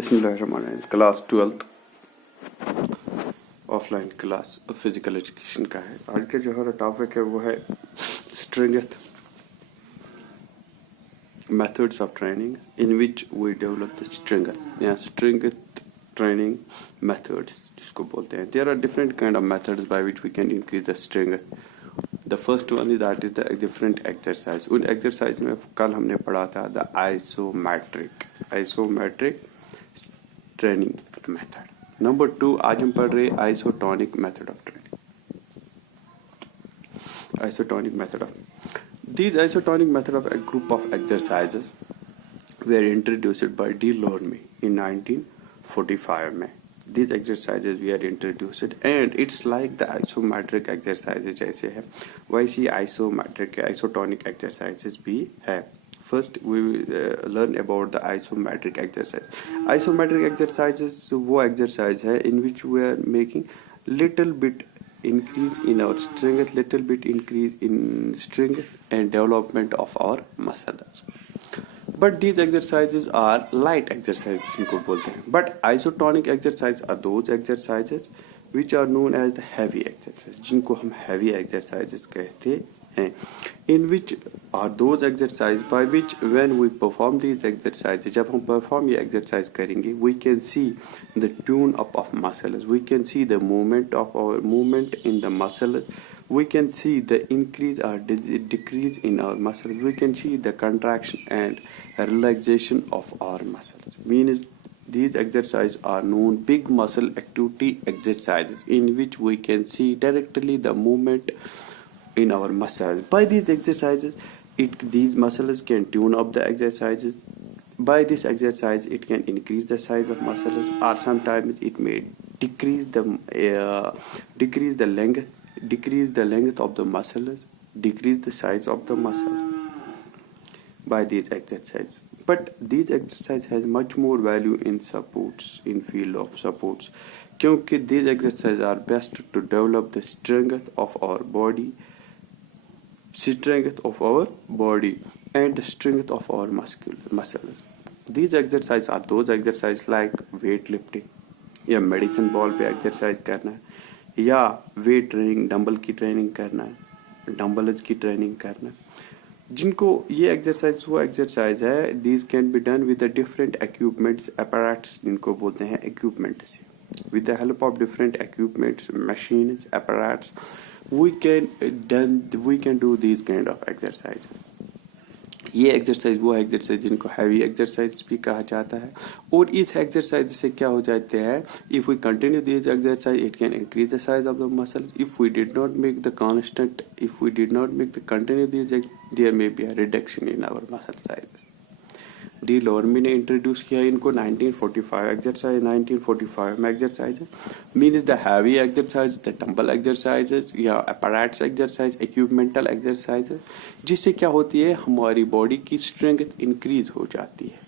बिस्मिल्लाहिर्रहमानिर्रहीम। Class 12 offline class physical education का है। आज के जो हमारा टॉपिक है वो है strength methods of training in which we develop the strength या स्ट्रेंथ ट्रेनिंग मेथड्स जिसको बोलते हैं। There are different kind of methods by which we can increase the strength. The first one is that is the different exercise. उन exercise में कल हमने पढ़ा था the isometric training method. Number 2 आज हम पढ़ रहे isotonic method of training. Isotonic method of these isotonic method of a group of exercises were introduced by D. Lorme in 1945 में। These exercises were introduced and it's like the isometric exercises जैसे है वैसी isometric isotonic exercises भी है। First we will learn about the isometric exercise. Isometric exercises वो exercise है in which we are making little bit increase in our strength, little bit increase in strength and development of our muscles. But these exercises are light exercises जिनको बोलते हैं। But isotonic exercises are those exercises which are known as the heavy exercises जिनको हम heavy exercises कहते हैं। In which are those exercises by which when we perform these exercises, जब हम perform ये exercise करेंगे, we can see the tune up of muscles, we can see the movement of our movement in the muscles, we can see the increase or decrease in our muscles, we can see the contraction and relaxation of our muscles. Means these exercises are known big muscle activity exercises in which we can see directly the movement in our muscles. By these exercises, these muscles can tune up the exercises. By this exercise, it can increase the size of muscles, or sometimes it may decrease the length of the muscles, decrease the size of the muscle by these exercises. But these exercise has much more value in supports, in field of supports, क्योंकि these exercises are best to develop the strength of our body and the strength of our muscles. These exercises are those exercises like weightlifting या medicine ball पे exercise करना है या weight training dumbbell की training करना है, dumbbells की training करना, जिनको ये एक्सरसाइज वो एक्सरसाइज है। These can be done with different equipments apparatus जिनको बोलते हैं इक्विपमेंट से। with the help of different equipments, machines, apparatus, we can do these kind of exercise. ये एक्सरसाइज वो एक्सरसाइज जिनको हैवी एक्सरसाइज भी कहा जाता है। और इस एक्सरसाइज से क्या हो जाते हैं, if we continue this exercise it can increase the size of the muscles. If we did not make the constant, if we did not make the continue this, there may be a reduction in our muscle size. De Lorme ने introduce किया इनको 1945 exercise. 1945 में exercise means the heavy exercise, the dumbbell exercises या apparatus exercise, इक्विपमेंटल exercises, जिससे क्या होती है हमारी बॉडी की स्ट्रेंथ इंक्रीज हो जाती है।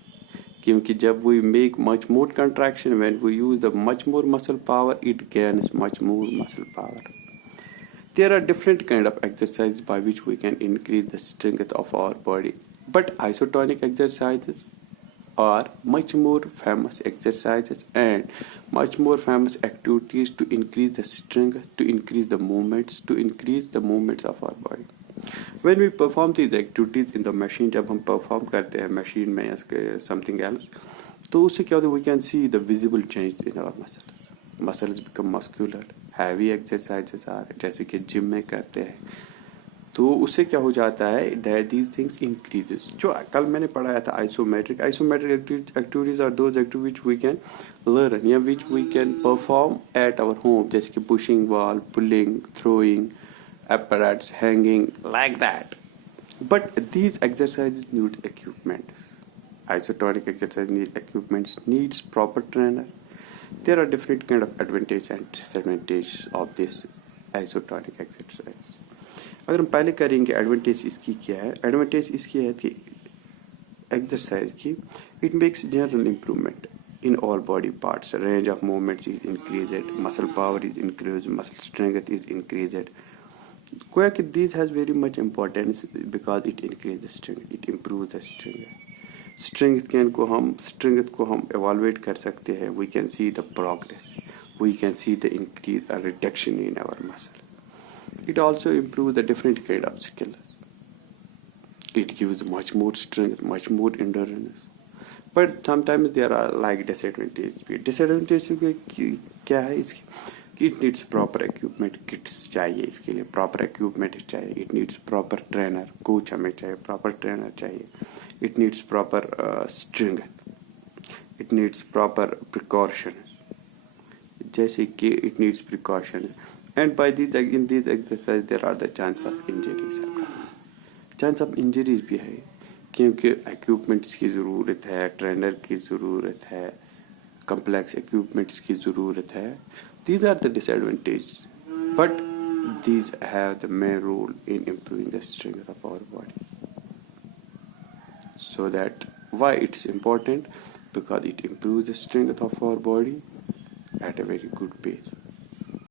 क्योंकि जब we make much more contraction, when we use the much more muscle power, it gains much more muscle power. There are different kind of exercises by which we can increase the strength of our body. But isotonic exercises are much more famous exercises and much more famous activities to increase the strength, to increase the movements of our body. When we perform these activities in the machine, जब हम perform करते हैं machine में या something else, तो उससे क्या होता है, we can see the visible change in our muscles. Muscles become muscular. Heavy exercises आ रहे जैसे कि जिम में करते हैं, तो उससे क्या हो जाता है दैट दीज थिंग्स इंक्रीजेस। जो कल मैंने पढ़ाया था isometric activities are those activities we can learn या which we can perform at our home, जैसे कि pushing ball, pulling, throwing, apparatus, hanging, like that. But these exercises need equipment. Isotonic exercise need equipments, needs proper trainer. There are different kind of advantages and disadvantages of this isotonic exercise. अगर हम पहले करेंगे advantage इसकी क्या है, advantage इसकी है कि एक्सरसाइज की it makes general improvement in all body parts. Range of movements is increased, muscle power is increased, muscle strength is increased. गोया कि this has very much importance because it increases strength, it improves the strength. Strength को हम evaluate कर सकते हैं. We can see the progress. We can see the increase or reduction in our muscle. It also improves the different kind of skills. It gives much more strength, much more endurance. But sometimes there are like disadvantages. Disadvantages क्या है इसकी? It needs proper equipment kits चाहिए इसके लिए, proper equipment चाहिए. It needs proper trainer, coach हमें चाहिए, proper trainer चाहिए. It needs proper strength. It needs proper precautions. जैसे कि it needs precautions. And in these exercises there are the chance of injuries. Chance of injuries भी है क्योंकि equipments की ज़रूरत है, ट्रेनर की ज़रूरत है, कम्प्लेक्स इक्विपमेंट्स की ज़रूरत है. These are the disadvantage, but these have the main role in improving the strength of our body. So that why it's important? Because it improves the strength of our body at a very good pace.